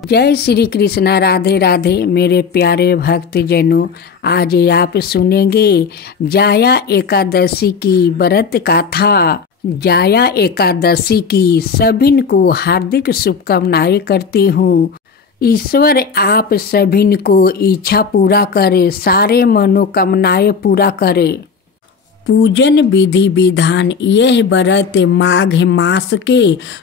जय श्री कृष्णा। राधे राधे मेरे प्यारे भक्त जनों, आज आप सुनेंगे जाया एकादशी की व्रत कथा। जाया एकादशी की सभी को हार्दिक शुभकामनाएं करती हूँ। ईश्वर आप सभी को इच्छा पूरा करे, सारे मनोकामनाएं पूरा करे। पूजन विधि विधान। यह व्रत माघ मास के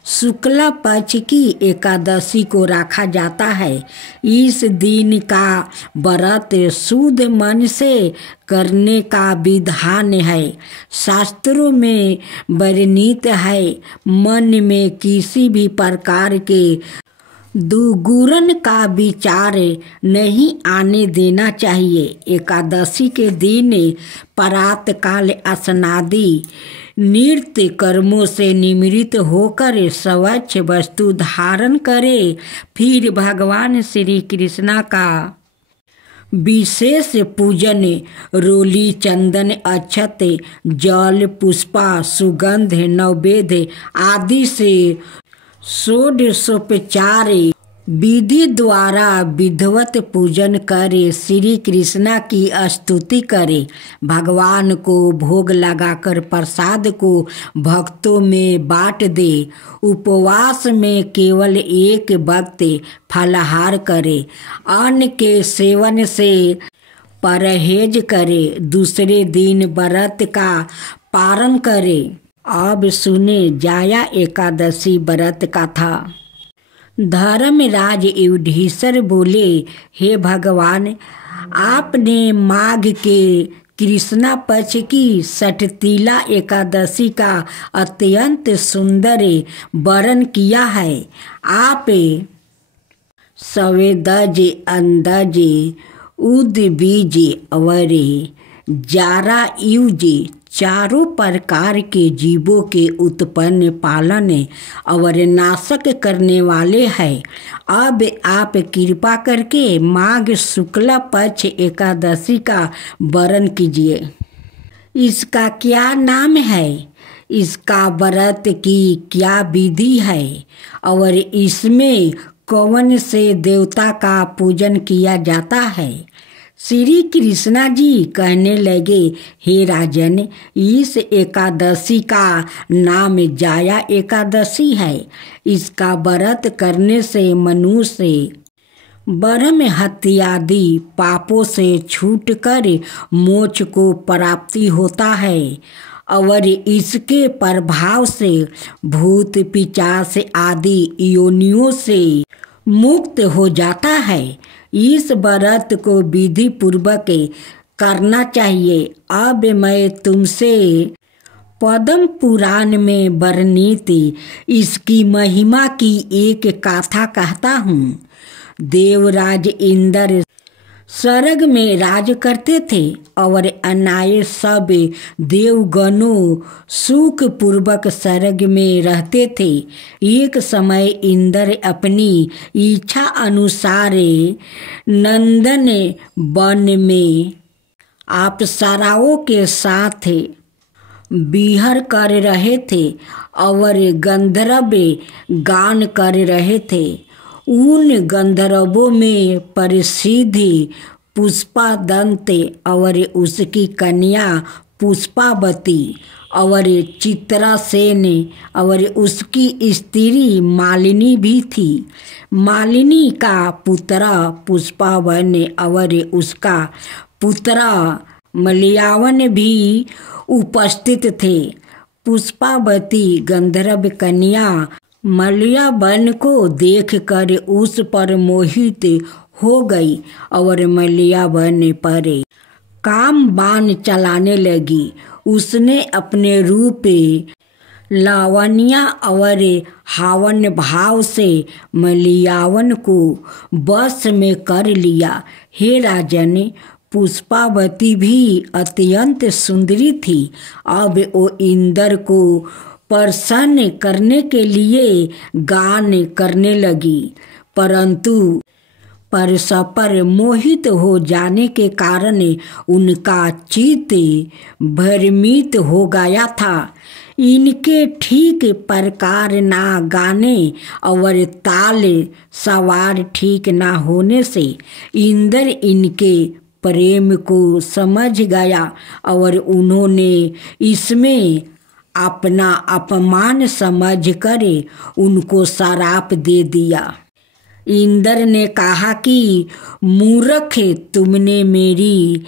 शुक्ल पक्ष की एकादशी को रखा जाता है। इस दिन का व्रत शुद्ध मन से करने का विधान है। शास्त्रों में वर्णित है, मन में किसी भी प्रकार के दुर्गुण का विचार नहीं आने देना चाहिए। एकादशी के दिन प्रातः काल स्नादि नृत्य कर्मों से निवृत्त होकर स्वच्छ वस्तु धारण करे। फिर भगवान श्री कृष्ण का विशेष पूजन रोली, चंदन, अक्षत, जल, पुष्पा, सुगंध, नैवेद्य आदि से षोडशोपचार विधि द्वारा विधिवत पूजन करे। श्री कृष्ण की स्तुति करे। भगवान को भोग लगाकर प्रसाद को भक्तों में बांट दे। उपवास में केवल एक वक्त फलाहार करे। अन्न के सेवन से परहेज करे। दूसरे दिन व्रत का पारण करे। अब सुने जाया एकादशी व्रत कथा। धर्मराज युधिष्ठिर बोले, हे भगवान, आपने माघ के कृष्णा पक्ष की षठतिला एकादशी का अत्यंत सुंदर वर्णन किया है। आप सवेदज, अंदज, उद्बीज और जारा युज चारों प्रकार के जीवों के उत्पन्न, पालन और नाशक करने वाले हैं। अब आप कृपा करके माघ शुक्ल पक्ष एकादशी का वर्णन कीजिए। इसका क्या नाम है, इसका व्रत की क्या विधि है और इसमें कौन से देवता का पूजन किया जाता है। श्री कृष्णा जी कहने लगे, हे राजन, इस एकादशी का नाम जाया एकादशी है। इसका व्रत करने से मनुष्य ब्रह्म हत्यादि पापों से छूटकर मोक्ष को प्राप्ति होता है और इसके प्रभाव से भूत पिशाच आदि योनियों से मुक्त हो जाता है। इस व्रत को विधि पूर्वक करना चाहिए। अब मैं तुमसे पद्म पुराण में वर्णित इसकी महिमा की एक कथा कहता हूँ। देवराज इंद्र स्वर्ग में राज करते थे और अन्य सब देवगणों सुख पूर्वक स्वर्ग में रहते थे। एक समय इंद्र अपनी इच्छा अनुसार नंदन वन में अप्सराओं के साथ विहार कर रहे थे और गंधर्व गान कर रहे थे। उन गंधर्वों में प्रसिद्ध पुष्पादंत और उसकी कन्या पुष्पावती और चित्रासेन और उसकी स्त्री मालिनी भी थी। मालिनी का पुत्र पुष्पावन और उसका पुत्र मलयावन भी उपस्थित थे। पुष्पावती गंधर्व कन्या मलयावन को देखकर उस पर मोहित हो गई और मलयावन पर काम बाण चलाने लगी। उसने अपने रूप, लावण्य और हावन भाव से मलयावन को वश में कर लिया। हे राजन, पुष्पावती भी अत्यंत सुंदरी थी। अब वो इंद्र को प्रसन्न करने के लिए गान करने लगी, परंतु परस्पर मोहित हो जाने के कारण उनका चित्त भ्रमित हो गया था। इनके ठीक प्रकार ना गाने और ताल सवार ठीक ना होने से इंद्र इनके प्रेम को समझ गया और उन्होंने इसमें अपना अपमान समझ कर उनको श्राप दे दिया। इंद्र ने कहा कि मूर्ख, तुमने मेरी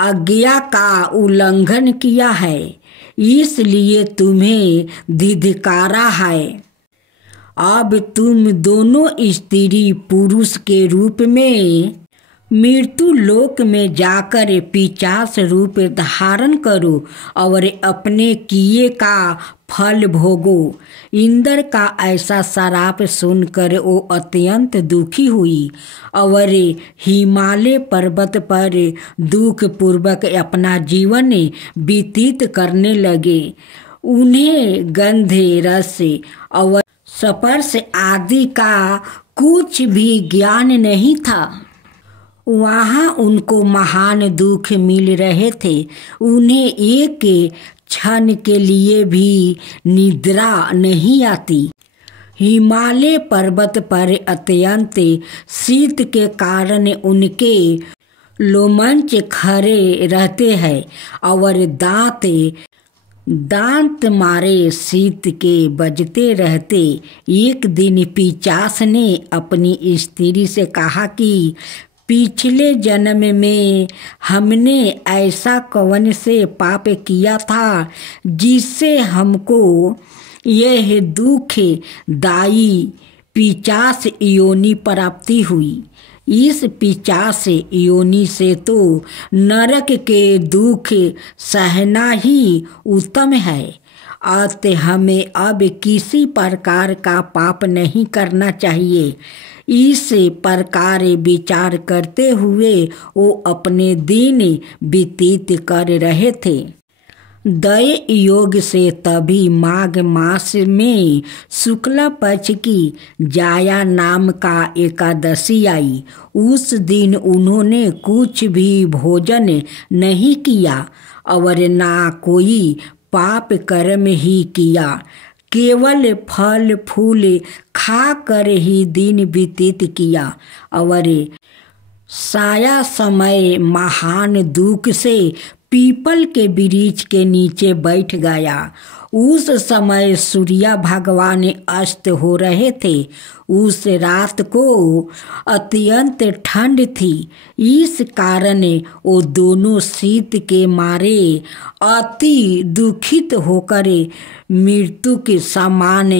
आज्ञा का उल्लंघन किया है, इसलिए तुम्हें धिक्कारा है। अब तुम दोनों स्त्री पुरुष के रूप में मृत्यु लोक में जाकर पिशाच रूप धारण करो और अपने किए का फल भोगो। इंद्र का ऐसा श्राप सुनकर वो अत्यंत दुखी हुई और हिमालय पर्वत पर दुख पूर्वक अपना जीवन व्यतीत करने लगे। उन्हें गंधे, रस और स्पर्श आदि का कुछ भी ज्ञान नहीं था। वहाँ उनको महान दुख मिल रहे थे। उन्हें एक क्षण के लिए भी निद्रा नहीं आती। हिमालय पर्वत पर अत्यंत शीत के कारण उनके लोमंच खड़े रहते हैं और दांत मारे शीत के बजते रहते। एक दिन पिशाच ने अपनी स्त्री से कहा कि पिछले जन्म में हमने ऐसा कौन से पाप किया था जिससे हमको यह दुखदायी पिशाच योनि प्राप्ति हुई। इस पिशाच योनि से तो नरक के दुख सहना ही उत्तम है। अतः हमें अब किसी प्रकार का पाप नहीं करना चाहिए। इस प्रकार विचार करते हुए वो अपने दिन व्यतीत कर रहे थे। दय योग से तभी माघ मास में शुक्ल पक्ष की जाया नाम का एकादशी आई। उस दिन उन्होंने कुछ भी भोजन नहीं किया और ना कोई पाप कर्म ही किया, केवल फल फूल खा कर ही दिन व्यतीत किया और साया समय महान दुख से पीपल के वृक्ष के नीचे बैठ गया। उस समय सूर्य भगवान अस्त हो रहे थे। उस रात को अत्यंत ठंड थी। इस कारण वो दोनों शीत के मारे अति दुखित होकर मृत्यु के समान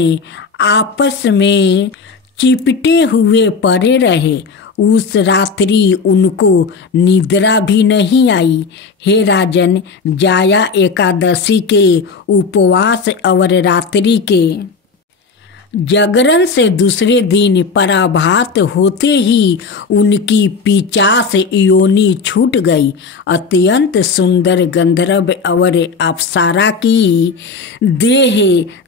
आपस में चिपटे हुए पड़े रहे। उस रात्रि उनको निद्रा भी नहीं आई। हे राजन, जाया एकादशी के उपवास और रात्रि के जागरण से दूसरे दिन पराभात होते ही उनकी पिशाच योनि छूट गई। अत्यंत सुंदर गंधर्व और अप्सरा की देह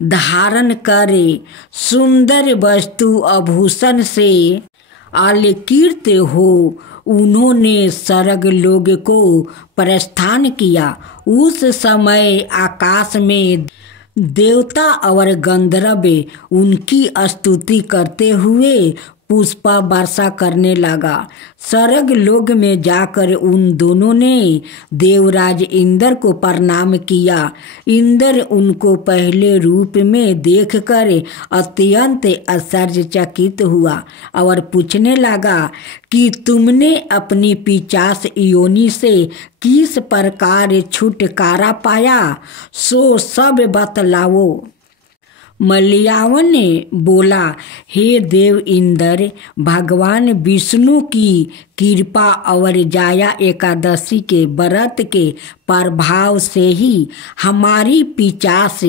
धारण करे सुंदर वस्तु आभूषण से अलंकृत हो उन्होंने स्वर्ग लोक को प्रस्थान किया। उस समय आकाश में देवता और गंधर्व उनकी स्तुति करते हुए पुष्पा वर्षा करने लगा। स्वर्ग लोक में जाकर उन दोनों ने देवराज इंद्र को प्रणाम किया। इंद्र उनको पहले रूप में देखकर अत्यंत आश्चर्यचकित हुआ और पूछने लगा कि तुमने अपनी पिशाच योनि से किस प्रकार छुटकारा पाया, सो सब बतलाओ। मलयावन ने बोला, हे देव इंद्र, भगवान विष्णु की कृपा और जाया एकादशी के व्रत के प्रभाव से ही हमारी पिशाच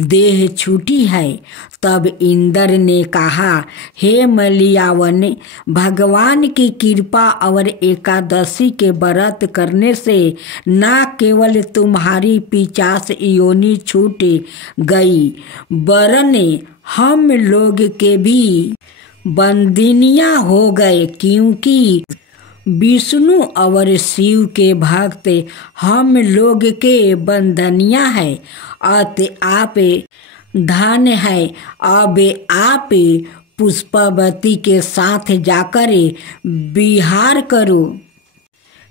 देह छूटी है। तब इंद्र ने कहा, हे मलयावन, भगवान की कृपा और एकादशी के व्रत करने से न केवल तुम्हारी पिशाच योनि छूट गई, वरन हम लोग के भी बंदिनियां हो गए, क्योंकि विष्णु और शिव के भक्त हम लोग के बंदनिया है। अत आप धन है। अब आप पुष्पावती के साथ जाकर विहार करो।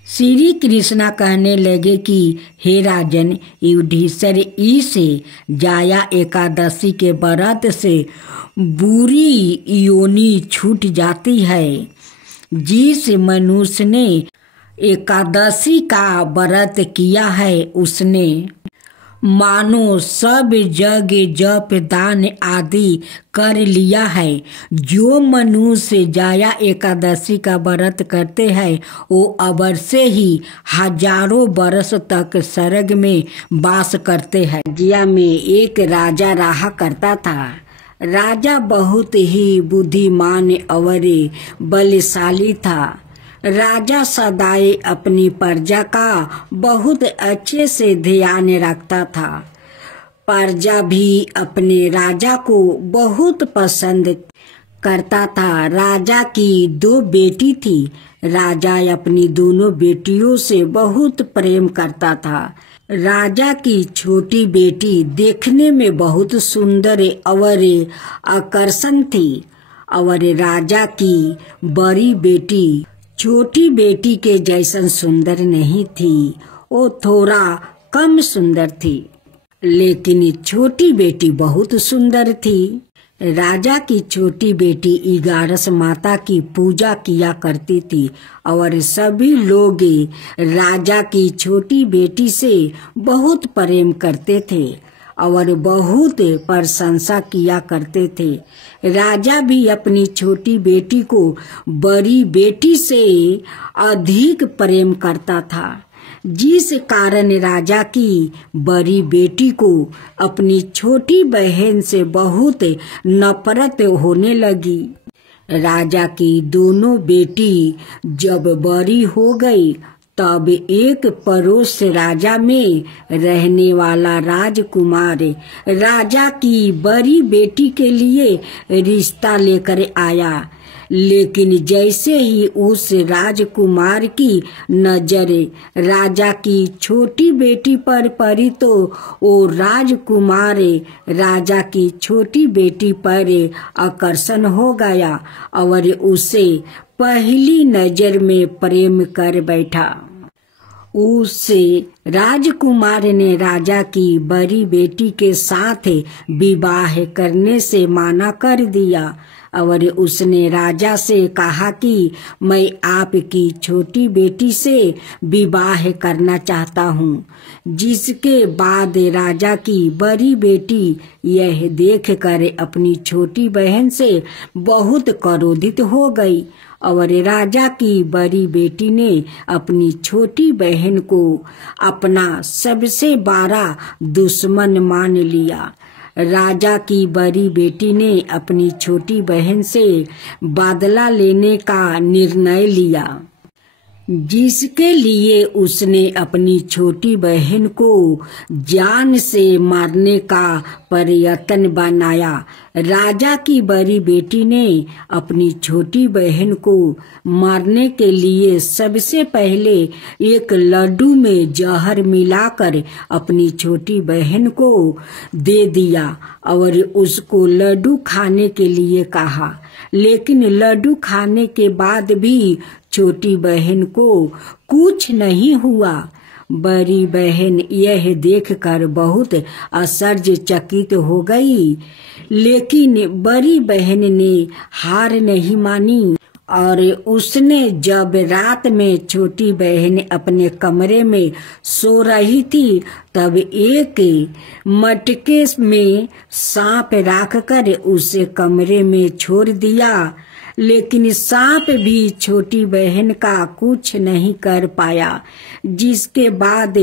श्री कृष्णा कहने लगे कि हे राजन युधिष्ठिर, इस जाया एकादशी के व्रत से बुरी योनि छूट जाती है। जिस मनुष्य ने एकादशी का व्रत किया है उसने मानो सब जग जप दान आदि कर लिया है। जो मनुष्य जाया एकादशी का व्रत करते हैं वो अवश्य ही हजारों वर्ष तक स्वर्ग में वास करते हैं। जिया में एक राजा रहा करता था। राजा बहुत ही बुद्धिमान और बलशाली था। राजा सदाई अपनी प्रजा का बहुत अच्छे से ध्यान रखता था। प्रजा भी अपने राजा को बहुत पसंद करता था। राजा की 2 बेटी थी। राजा अपनी दोनों बेटियों से बहुत प्रेम करता था। राजा की छोटी बेटी देखने में बहुत सुंदर और आकर्षण थी और राजा की बड़ी बेटी छोटी बेटी के जैसन सुंदर नहीं थी। वो थोड़ा कम सुंदर थी, लेकिन छोटी बेटी बहुत सुंदर थी। राजा की छोटी बेटी 11 माता की पूजा किया करती थी और सभी लोग राजा की छोटी बेटी से बहुत प्रेम करते थे और बहुत प्रशंसा किया करते थे। राजा भी अपनी छोटी बेटी को बड़ी बेटी से अधिक प्रेम करता था, जिस कारण राजा की बड़ी बेटी को अपनी छोटी बहन से बहुत नफरत होने लगी। राजा की दोनों बेटी जब बड़ी हो गई तब एक पड़ोस राजा में रहने वाला राजकुमार राजा की बड़ी बेटी के लिए रिश्ता लेकर आया। लेकिन जैसे ही उस राजकुमार की नजर राजा की छोटी बेटी पर पड़ी तो वो राजकुमार राजा की छोटी बेटी पर आकर्षण हो गया और उसे पहली नजर में प्रेम कर बैठा। उस राजकुमार ने राजा की बड़ी बेटी के साथ विवाह करने से मना कर दिया और उसने राजा से कहा कि मैं आपकी छोटी बेटी से विवाह करना चाहता हूँ। जिसके बाद राजा की बड़ी बेटी यह देखकर अपनी छोटी बहन से बहुत क्रोधित हो गई और राजा की बड़ी बेटी ने अपनी छोटी बहन को अपना सबसे बड़ा दुश्मन मान लिया। राजा की बड़ी बेटी ने अपनी छोटी बहन से बदला लेने का निर्णय लिया, जिसके लिए उसने अपनी छोटी बहन को जान से मारने का प्रयत्न बनाया। राजा की बड़ी बेटी ने अपनी छोटी बहन को मारने के लिए सबसे पहले एक लड्डू में जहर मिलाकर अपनी छोटी बहन को दे दिया और उसको लड्डू खाने के लिए कहा। लेकिन लड्डू खाने के बाद भी छोटी बहन को कुछ नहीं हुआ। बड़ी बहन यह देखकर बहुत आश्चर्यचकित हो गई, लेकिन बड़ी बहन ने हार नहीं मानी और उसने जब रात में छोटी बहन अपने कमरे में सो रही थी तब एक मटके में सांप रखकर उसे कमरे में छोड़ दिया। लेकिन सांप भी छोटी बहन का कुछ नहीं कर पाया। जिसके बाद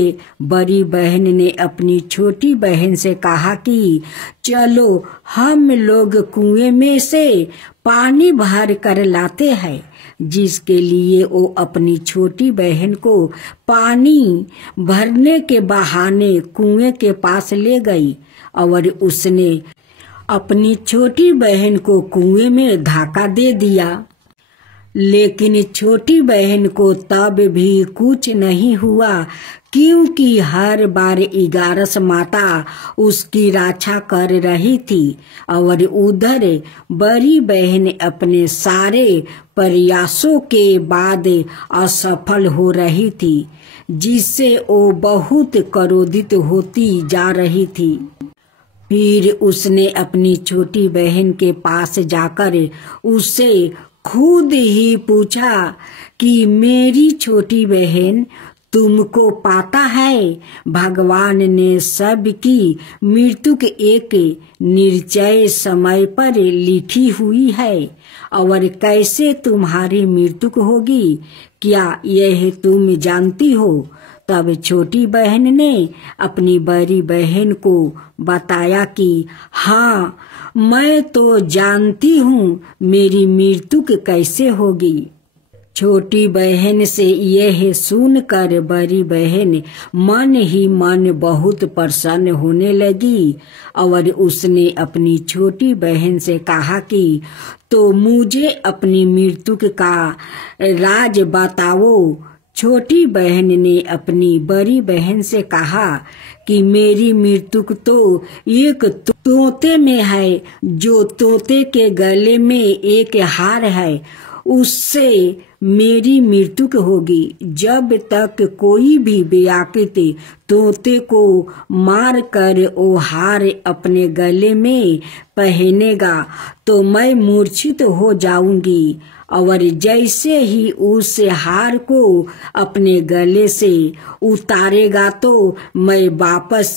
बड़ी बहन ने अपनी छोटी बहन से कहा कि चलो हम लोग कुएं में से पानी भर कर लाते हैं। जिसके लिए वो अपनी छोटी बहन को पानी भरने के बहाने कुएं के पास ले गई और उसने अपनी छोटी बहन को कुएं में धक्का दे दिया। लेकिन छोटी बहन को तब भी कुछ नहीं हुआ, क्योंकि हर बार 11 माता उसकी रक्षा कर रही थी और उधर बड़ी बहन अपने सारे प्रयासों के बाद असफल हो रही थी, जिससे वो बहुत क्रोधित होती जा रही थी। फिर उसने अपनी छोटी बहन के पास जाकर उससे खुद ही पूछा कि मेरी छोटी बहन, तुमको पता है भगवान ने सबकी मृत्यु के एक निश्चय समय पर लिखी हुई है, और कैसे तुम्हारी मृत्यु होगी, क्या यह तुम जानती हो? तब छोटी बहन ने अपनी बड़ी बहन को बताया कि हाँ, मैं तो जानती हूँ मेरी मृत्यु कैसे होगी। छोटी बहन से यह सुनकर बड़ी बहन मन ही मन बहुत प्रसन्न होने लगी और उसने अपनी छोटी बहन से कहा कि तो मुझे अपनी मृत्यु का राज बताओ। छोटी बहन ने अपनी बड़ी बहन से कहा कि मेरी मृत्यु तो एक तोते में है, जो तोते के गले में एक हार है, उससे मेरी मृत्यु होगी। जब तक कोई भी बेअक्ल तोते को मार कर वो हार अपने गले में पहनेगा तो मैं मूर्छित हो जाऊंगी, और जैसे ही उस हार को अपने गले से उतारेगा तो मैं वापस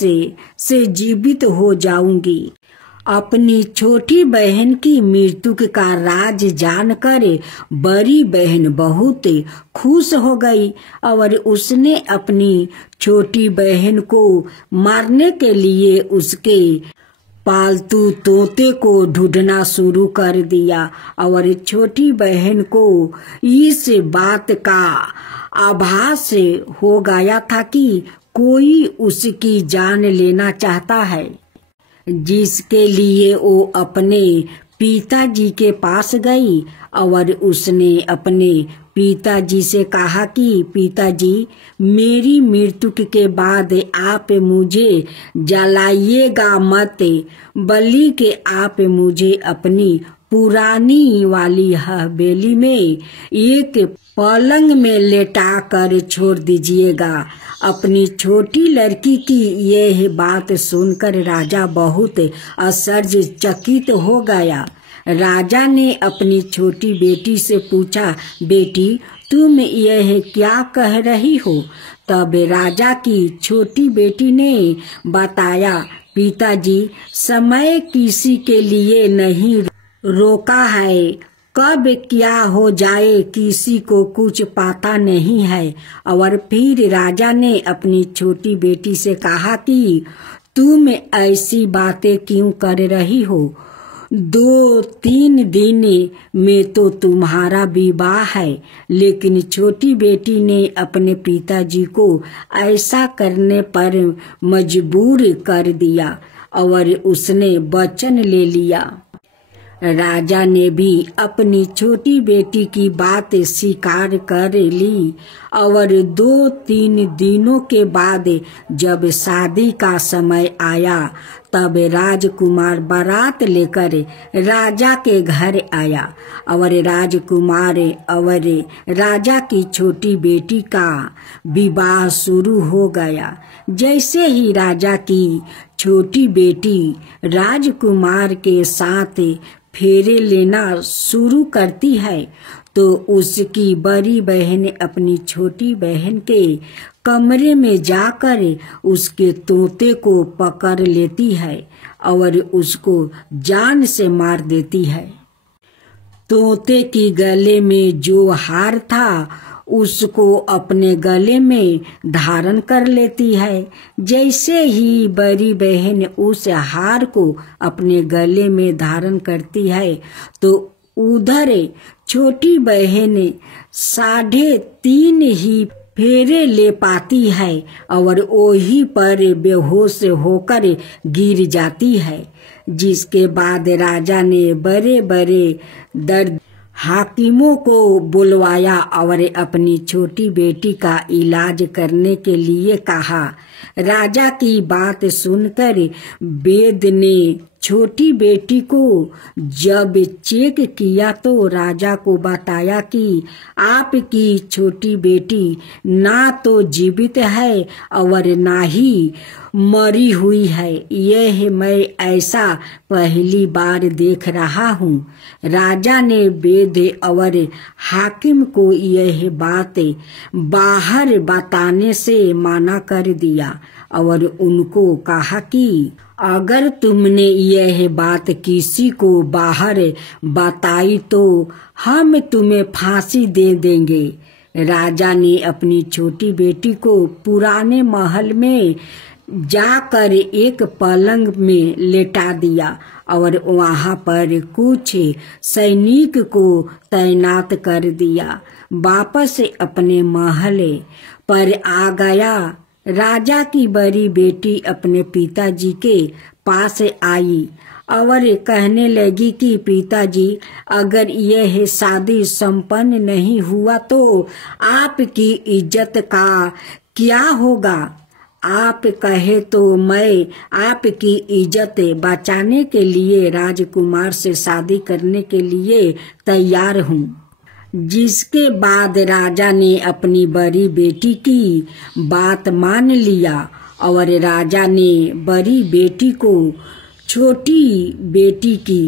से जीवित हो जाऊंगी। अपनी छोटी बहन की मृत्यु का राज जानकर बड़ी बहन बहुत खुश हो गई और उसने अपनी छोटी बहन को मारने के लिए उसके पालतू तोते को ढूंढना शुरू कर दिया। और छोटी बहन को इस बात का आभास हो गया था कि कोई उसकी जान लेना चाहता है, जिसके लिए वो अपने पिताजी के पास गई और उसने अपने पिताजी से कहा कि पिताजी, मेरी मृत्यु के बाद आप मुझे जलाइएगा मत, बल्कि आप मुझे अपनी पुरानी वाली हवेली में एक पलंग में लेटा कर छोड़ दीजिएगा। अपनी छोटी लड़की की यह बात सुनकर राजा बहुत आश्चर्यचकित हो गया। राजा ने अपनी छोटी बेटी से पूछा, बेटी, तुम यह क्या कह रही हो? तब राजा की छोटी बेटी ने बताया, पिताजी, समय किसी के लिए नहीं रोका है, कब क्या हो जाए किसी को कुछ पता नहीं है। और फिर राजा ने अपनी छोटी बेटी से कहा कि तुम ऐसी बातें क्यों कर रही हो? 2-3 दिन में तो तुम्हारा विवाह है। लेकिन छोटी बेटी ने अपने पिताजी को ऐसा करने पर मजबूर कर दिया और उसने वचन ले लिया। राजा ने भी अपनी छोटी बेटी की बात स्वीकार कर ली और 2-3 दिनों के बाद जब शादी का समय आया तब राजकुमार बारात लेकर राजा के घर आया और राजकुमार और राजा की छोटी बेटी का विवाह शुरू हो गया। जैसे ही राजा की छोटी बेटी राजकुमार के साथ फेरे लेना शुरू करती है तो उसकी बड़ी बहन अपनी छोटी बहन के कमरे में जाकर उसके तोते को पकड़ लेती है और उसको जान से मार देती है। तोते की गले में जो हार था उसको अपने गले में धारण कर लेती है। जैसे ही बड़ी बहन उस हार को अपने गले में धारण करती है तो उधर छोटी बहन 3.5 ही फेरे ले पाती है और वही पर बेहोश होकर गिर जाती है। जिसके बाद राजा ने बड़े बड़े हाकिमों को बुलवाया और अपनी छोटी बेटी का इलाज करने के लिए कहा। राजा की बात सुनकर वेद ने छोटी बेटी को जब चेक किया तो राजा को बताया कि आपकी छोटी बेटी ना तो जीवित है और ना ही मरी हुई है। यह मैं ऐसा पहली बार देख रहा हूँ। राजा ने वेद और हाकिम को यह बात बाहर बताने से मना कर दिया और उनको कहा कि अगर तुमने यह बात किसी को बाहर बताई तो हम तुम्हें फांसी दे देंगे। राजा ने अपनी छोटी बेटी को पुराने महल में जाकर एक पलंग में लेटा दिया और वहां पर कुछ सैनिक को तैनात कर दिया। वापस अपने महल पर आ गया। राजा की बड़ी बेटी अपने पिताजी के पास आई और कहने लगी कि पिताजी, अगर यह शादी संपन्न नहीं हुआ तो आपकी इज्जत का क्या होगा? आप कहे तो मैं आपकी इज्जत बचाने के लिए राजकुमार से शादी करने के लिए तैयार हूँ। जिसके बाद राजा ने अपनी बड़ी बेटी की बात मान लिया और राजा ने बड़ी बेटी को छोटी बेटी की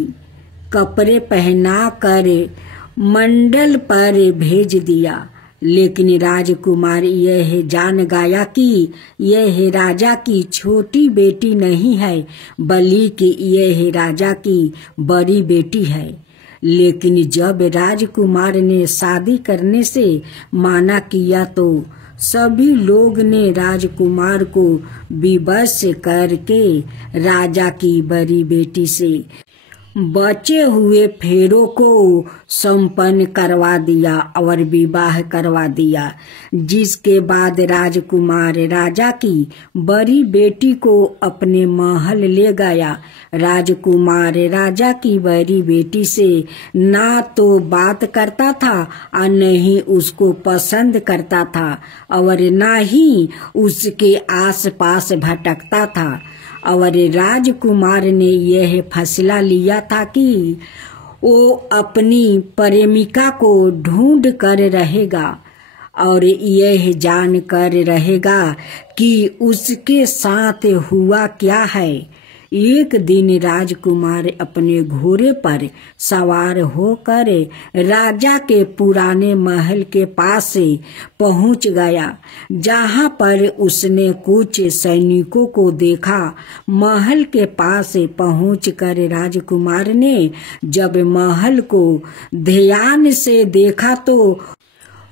कपड़े पहना कर मंडल पर भेज दिया। लेकिन राजकुमार यह जान गया कि यह राजा की छोटी बेटी नहीं है बल्कि यह राजा की बड़ी बेटी है। लेकिन जब राजकुमार ने शादी करने से मना किया तो सभी लोग ने राजकुमार को विवश करके राजा की बड़ी बेटी से बचे हुए फेरों को संपन्न करवा दिया और विवाह करवा दिया। जिसके बाद राजकुमार राजा की बड़ी बेटी को अपने महल ले गया। राजकुमार राजा की बड़ी बेटी से ना तो बात करता था और न ही उसको पसंद करता था और ना ही उसके आसपास भटकता था। और राजकुमार ने यह फैसला लिया था कि वो अपनी प्रेमिका को ढूंढ कर रहेगा और यह जान कर रहेगा कि उसके साथ हुआ क्या है। एक दिन राजकुमार अपने घोड़े पर सवार होकर राजा के पुराने महल के पास पहुंच गया, जहां पर उसने कुछ सैनिकों को देखा। महल के पास पहुंचकर राजकुमार ने जब महल को ध्यान से देखा तो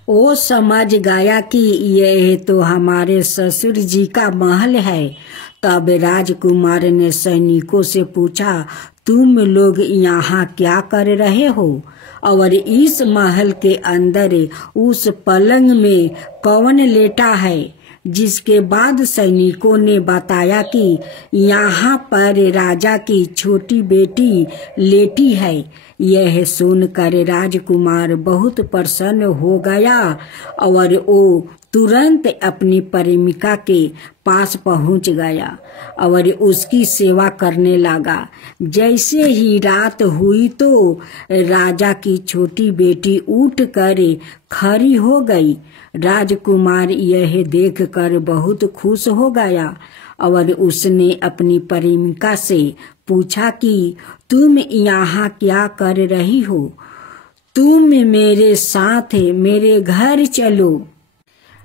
वो समझ गया कि यह तो हमारे ससुर जी का महल है। तब राजकुमार ने सैनिकों से पूछा, तुम लोग यहाँ क्या कर रहे हो और इस महल के अंदर उस पलंग में कौन लेटा है? जिसके बाद सैनिकों ने बताया कि यहाँ पर राजा की छोटी बेटी लेटी है। यह सुनकर राजकुमार बहुत प्रसन्न हो गया और वो तुरंत अपनी प्रेमिका के पास पहुंच गया और उसकी सेवा करने लगा। जैसे ही रात हुई तो राजा की छोटी बेटी उठकर खड़ी हो गई। राजकुमार यह देखकर बहुत खुश हो गया और उसने अपनी प्रेमिका से पूछा कि तुम यहाँ क्या कर रही हो? तुम मेरे साथ मेरे घर चलो।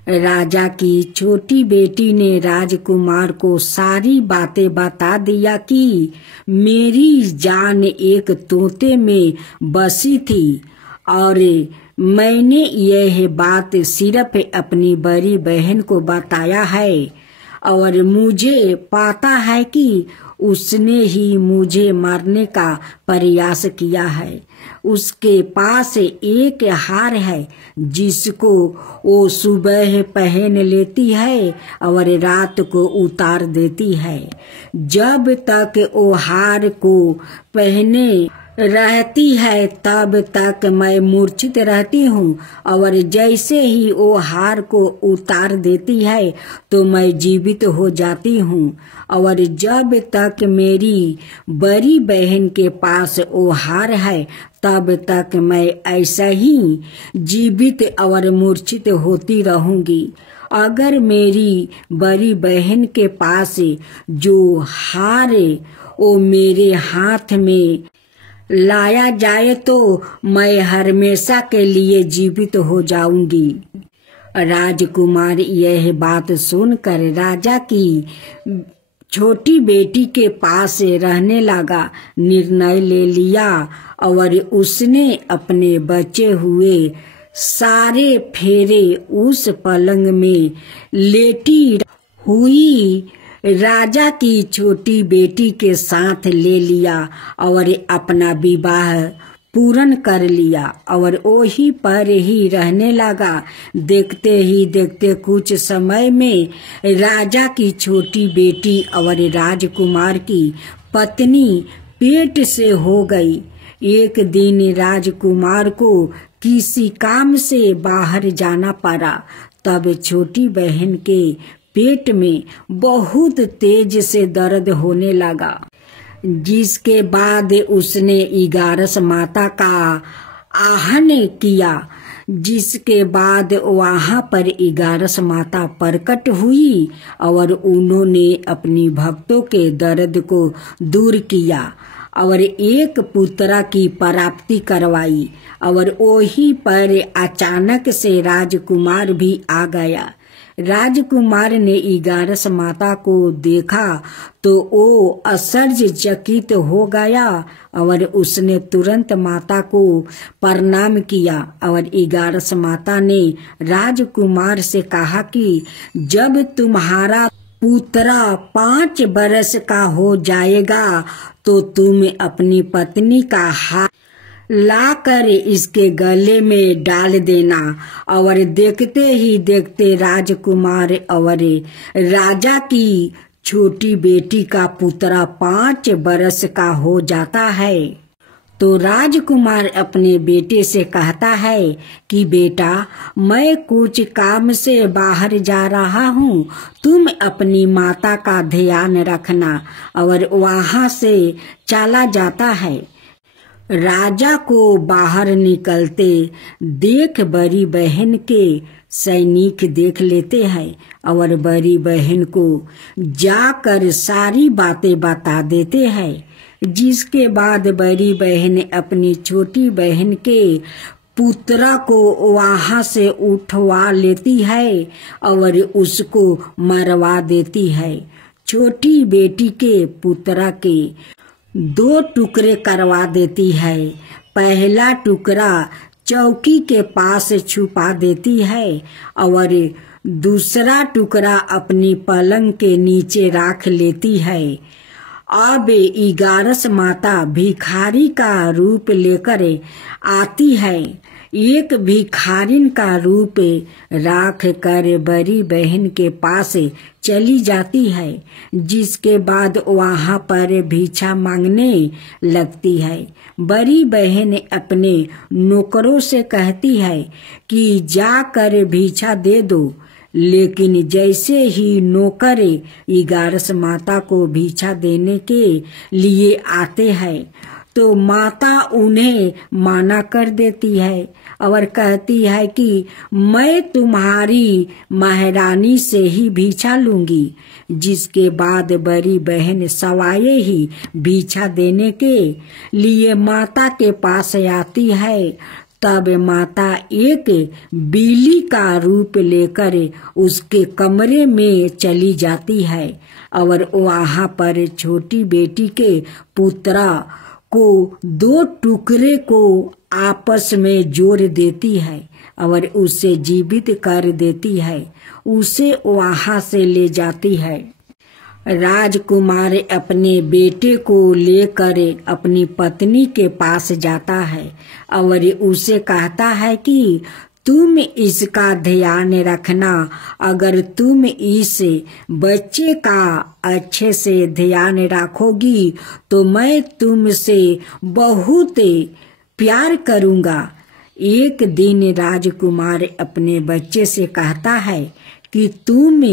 राजा की छोटी बेटी ने राजकुमार को सारी बातें बता दिया कि मेरी जान एक तोते में बसी थी और मैंने यह बात सिर्फ अपनी बड़ी बहन को बताया है और मुझे पता है कि उसने ही मुझे मारने का प्रयास किया है। उसके पास एक हार है जिसको वो सुबह पहन लेती है और रात को उतार देती है। जब तक वो हार को पहने रहती है तब तक मैं मूर्छित रहती हूँ, और जैसे ही वो हार को उतार देती है तो मैं जीवित हो जाती हूँ। और जब तक मेरी बड़ी बहन के पास वो हार है तब तक मैं ऐसा ही जीवित और मूर्छित होती रहूंगी। अगर मेरी बड़ी बहन के पास जो हार वो मेरे हाथ में लाया जाए तो मैं हमेशा के लिए जीवित हो जाऊंगी। राजकुमार यह बात सुनकर राजा की छोटी बेटी के पास रहने लगा निर्णय ले लिया, और उसने अपने बचे हुए सारे फेरे उस पलंग में लेटी हुई राजा की छोटी बेटी के साथ ले लिया और अपना विवाह पूर्ण कर लिया, और वही पर ही रहने लगा। देखते ही देखते कुछ समय में राजा की छोटी बेटी और राजकुमार की पत्नी पेट से हो गई। एक दिन राजकुमार को किसी काम से बाहर जाना पड़ा, तब छोटी बहन के पेट में बहुत तेज से दर्द होने लगा, जिसके बाद उसने इगारस माता का आहन किया, जिसके बाद वहां पर इगारस माता प्रकट हुई और उन्होंने अपनी भक्तों के दर्द को दूर किया और एक पुत्रा की प्राप्ति करवाई। और वही पर अचानक से राजकुमार भी आ गया। राजकुमार ने इगारस माता को देखा तो वो आश्चर्यचकित हो गया और उसने तुरंत माता को प्रणाम किया। और इगारस माता ने राजकुमार से कहा कि जब तुम्हारा पुत्रा 5 बरस का हो जाएगा तो तुम अपनी पत्नी का हाथ लाकर इसके गले में डाल देना। और देखते ही देखते राजकुमार और राजा की छोटी बेटी का पुत्रा 5 बरस का हो जाता है। तो राजकुमार अपने बेटे से कहता है कि बेटा, मैं कुछ काम से बाहर जा रहा हूँ, तुम अपनी माता का ध्यान रखना। और वहाँ से चला जाता है। राजा को बाहर निकलते देख बड़ी बहन के सैनिक देख लेते हैं और बड़ी बहन को जाकर सारी बातें बता देते हैं, जिसके बाद बड़ी बहन अपनी छोटी बहन के पुत्रा को वहां से उठवा लेती है और उसको मरवा देती है। छोटी बेटी के पुत्रा के 2 टुकड़े करवा देती है। पहला टुकड़ा चौकी के पास छुपा देती है और दूसरा टुकड़ा अपनी पलंग के नीचे रख लेती है। अब इगारस माता भिखारी का रूप लेकर आती है। एक भिखारिन का रूप राख कर बड़ी बहन के पास चली जाती है, जिसके बाद वहां पर भिक्षा मांगने लगती है। बड़ी बहन अपने नौकरों से कहती है कि जाकर भिक्षा दे दो, लेकिन जैसे ही नौकर इगारस माता को भिक्षा देने के लिए आते हैं तो माता उन्हें मना कर देती है और कहती है कि मैं तुम्हारी महारानी से ही भिक्षा लूंगी। जिसके बाद बड़ी बहन सवाए ही भिक्षा देने के लिए माता के पास आती है। तब माता एक बिल्ली का रूप लेकर उसके कमरे में चली जाती है और वहां पर छोटी बेटी के पुत्रा को 2 टुकड़े को आपस में जोड़ देती है और उसे जीवित कर देती है, उसे वहां से ले जाती है। राजकुमार अपने बेटे को लेकर अपनी पत्नी के पास जाता है और उसे कहता है कि तुम इसका ध्यान रखना। अगर तुम इस बच्चे का अच्छे से ध्यान रखोगी तो मैं तुमसे बहुत प्यार करूँगा। एक दिन राजकुमार अपने बच्चे से कहता है कि तुम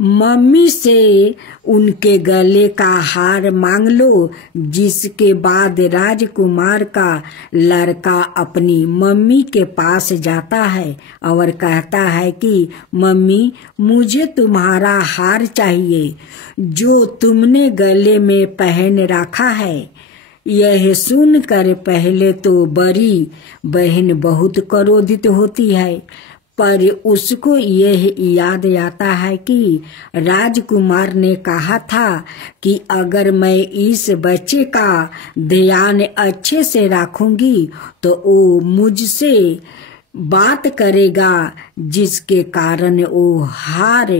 मम्मी से उनके गले का हार मांग लो। जिसके बाद राजकुमार का लड़का अपनी मम्मी के पास जाता है और कहता है कि मम्मी, मुझे तुम्हारा हार चाहिए जो तुमने गले में पहन रखा है। यह सुनकर पहले तो बड़ी बहन बहुत क्रोधित होती है, पर उसको यह याद आता है कि राजकुमार ने कहा था कि अगर मैं इस बच्चे का ध्यान अच्छे से रखूंगी तो वो मुझसे बात करेगा, जिसके कारण वो हार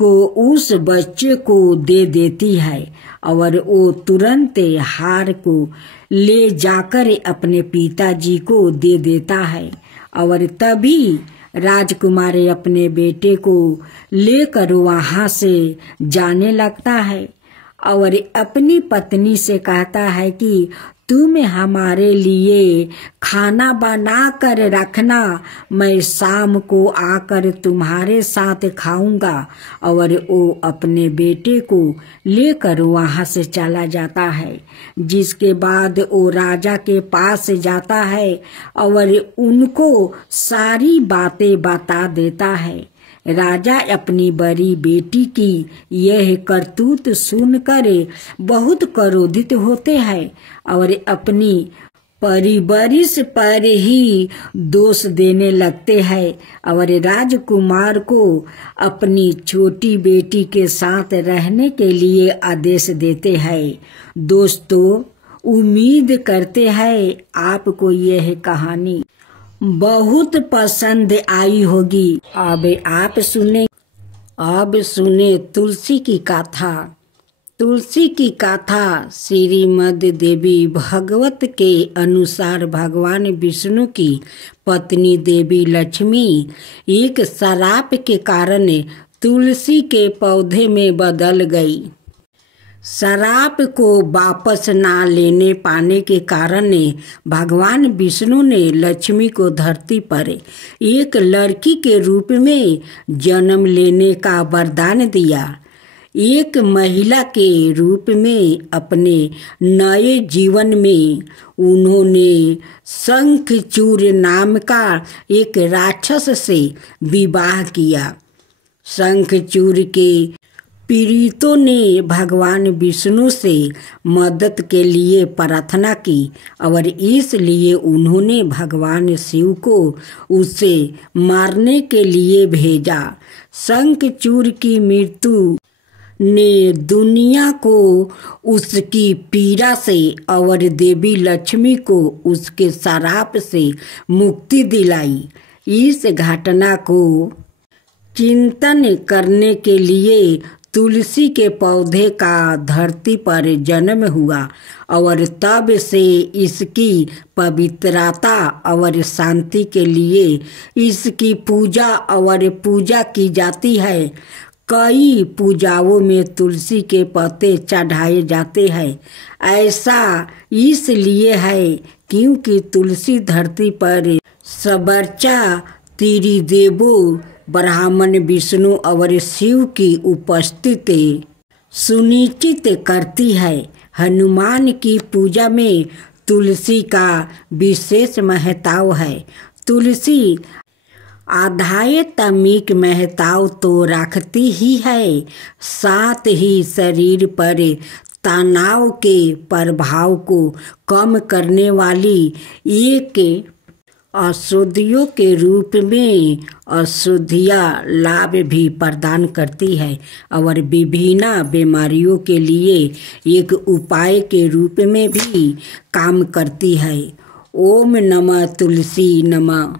को उस बच्चे को दे देती है और वो तुरंत हार को ले जाकर अपने पिताजी को दे देता है। और तभी राजकुमार अपने बेटे को लेकर वहां से जाने लगता है और अपनी पत्नी से कहता है कि तुम हमारे लिए खाना बना कर रखना, मैं शाम को आकर तुम्हारे साथ खाऊंगा। और वो अपने बेटे को लेकर वहां से चला जाता है। जिसके बाद वो राजा के पास जाता है और उनको सारी बातें बता देता है। राजा अपनी बड़ी बेटी की यह करतूत सुनकर बहुत क्रोधित होते हैं और अपनी परिवारिश पर ही दोष देने लगते हैं और राजकुमार को अपनी छोटी बेटी के साथ रहने के लिए आदेश देते हैं। दोस्तों, उम्मीद करते हैं आपको यह कहानी बहुत पसंद आई होगी। अब सुने तुलसी की कथा। तुलसी की कथा श्रीमद् देवी भागवत के अनुसार भगवान विष्णु की पत्नी देवी लक्ष्मी एक श्राप के कारण तुलसी के पौधे में बदल गई। श्राप को वापस ना लेने पाने के कारण भगवान विष्णु ने लक्ष्मी को धरती पर एक लड़की के रूप में जन्म लेने का वरदान दिया। एक महिला के रूप में अपने नए जीवन में उन्होंने शंखचूड़ नाम का एक राक्षस से विवाह किया। शंखचूड़ के पीड़ितों ने भगवान विष्णु से मदद के लिए प्रार्थना की और इसलिए उन्होंने भगवान शिव को उसे मारने के लिए भेजा। शंखचूड़ की मृत्यु ने दुनिया को उसकी पीड़ा से और देवी लक्ष्मी को उसके श्राप से मुक्ति दिलाई। इस घटना को चिंतन करने के लिए तुलसी के पौधे का धरती पर जन्म हुआ और तब से इसकी पवित्रता और शांति के लिए इसकी पूजा की जाती है। कई पूजाओं में तुलसी के पत्ते चढ़ाए जाते हैं। ऐसा इसलिए है क्योंकि तुलसी धरती पर सर्वोच्च त्रिदेवों ब्राह्मण, विष्णु और शिव की उपस्थिति सुनिश्चित करती है। हनुमान की पूजा में तुलसी का विशेष महत्व है। तुलसी आध्यात्मिक महत्व तो रखती ही है, साथ ही शरीर पर तनाव के प्रभाव को कम करने वाली एक औषधियों के रूप में औषधीय लाभ भी प्रदान करती है और विभिन्न बीमारियों के लिए एक उपाय के रूप में भी काम करती है। ओम नमः तुलसी नमः।